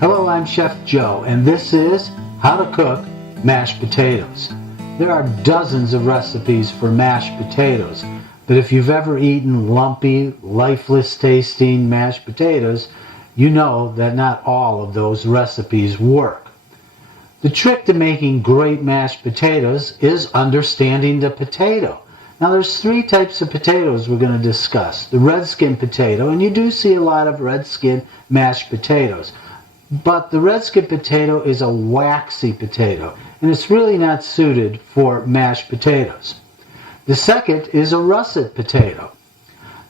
Hello, I'm Chef Joe, and this is How to Cook Mashed Potatoes. There are dozens of recipes for mashed potatoes, but if you've ever eaten lumpy, lifeless tasting mashed potatoes, you know that not all of those recipes work. The trick to making great mashed potatoes is understanding the potato. Now there's three types of potatoes we're going to discuss. The red skin potato, and you do see a lot of red skin mashed potatoes. But the red skin potato is a waxy potato, and it's really not suited for mashed potatoes. The second is a russet potato.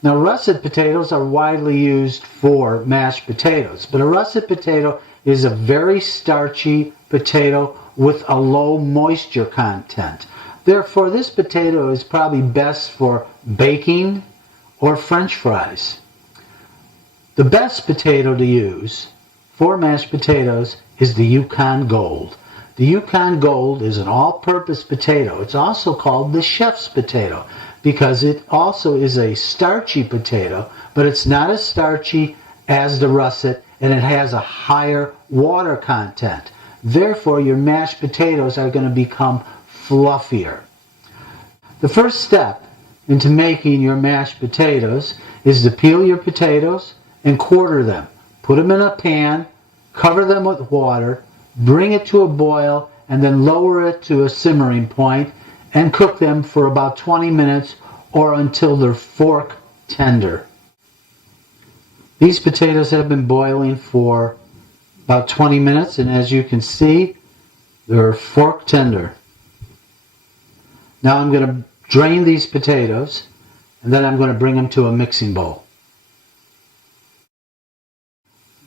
Now russet potatoes are widely used for mashed potatoes, but a russet potato is a very starchy potato with a low moisture content. Therefore, this potato is probably best for baking or French fries. The best potato to use for mashed potatoes is the Yukon Gold. The Yukon Gold is an all-purpose potato. It's also called the chef's potato because it also is a starchy potato, but it's not as starchy as the russet, and it has a higher water content. Therefore, your mashed potatoes are going to become fluffier. The first step into making your mashed potatoes is to peel your potatoes and quarter them. Put them in a pan, cover them with water, bring it to a boil, and then lower it to a simmering point and cook them for about 20 minutes or until they're fork tender. These potatoes have been boiling for about 20 minutes, and as you can see, they're fork tender. Now I'm going to drain these potatoes, and then I'm going to bring them to a mixing bowl.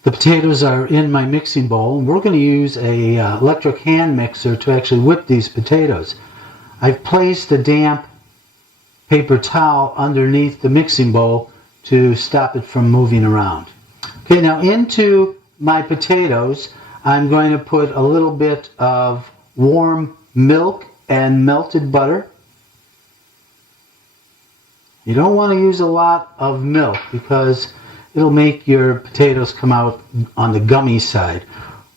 The potatoes are in my mixing bowl, and we're going to use a electric hand mixer to actually whip these potatoes. I've placed a damp paper towel underneath the mixing bowl to stop it from moving around. Okay, now into my potatoes, I'm going to put a little bit of warm milk and melted butter. You don't want to use a lot of milk because it'll make your potatoes come out on the gummy side.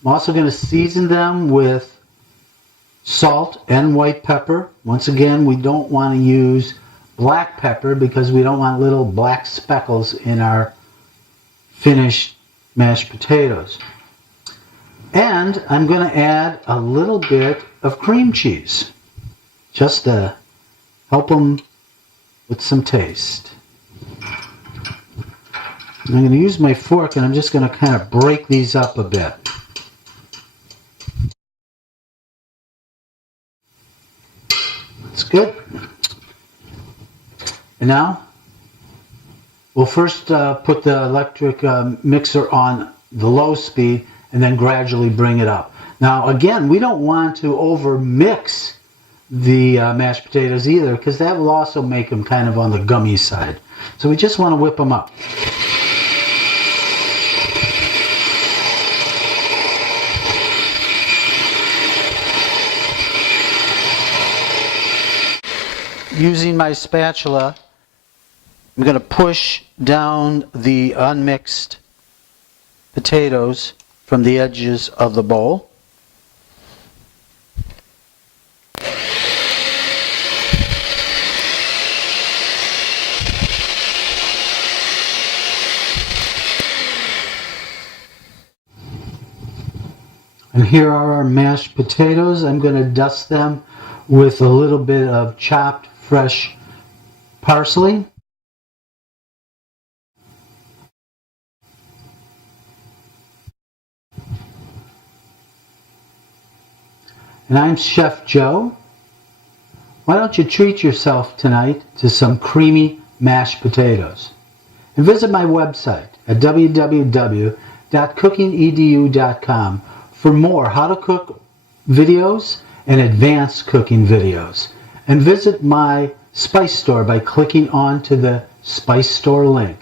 I'm also going to season them with salt and white pepper. Once again, we don't want to use black pepper because we don't want little black speckles in our finished mashed potatoes. And I'm going to add a little bit of cream cheese just to help them with some taste. I'm going to use my fork, and I'm just going to kind of break these up a bit. That's good. And now, we'll first put the electric mixer on the low speed and then gradually bring it up. Now, again, we don't want to over mix the mashed potatoes either because that will also make them kind of on the gummy side. So we just want to whip them up. Using my spatula, I'm going to push down the unmixed potatoes from the edges of the bowl. And here are our mashed potatoes. I'm going to dust them with a little bit of chopped fresh parsley. And I'm Chef Joe. Why don't you treat yourself tonight to some creamy mashed potatoes? And visit my website at www.cookingedu.com for more how to cook videos and advanced cooking videos. And visit my Spice Store by clicking on to the Spice Store link.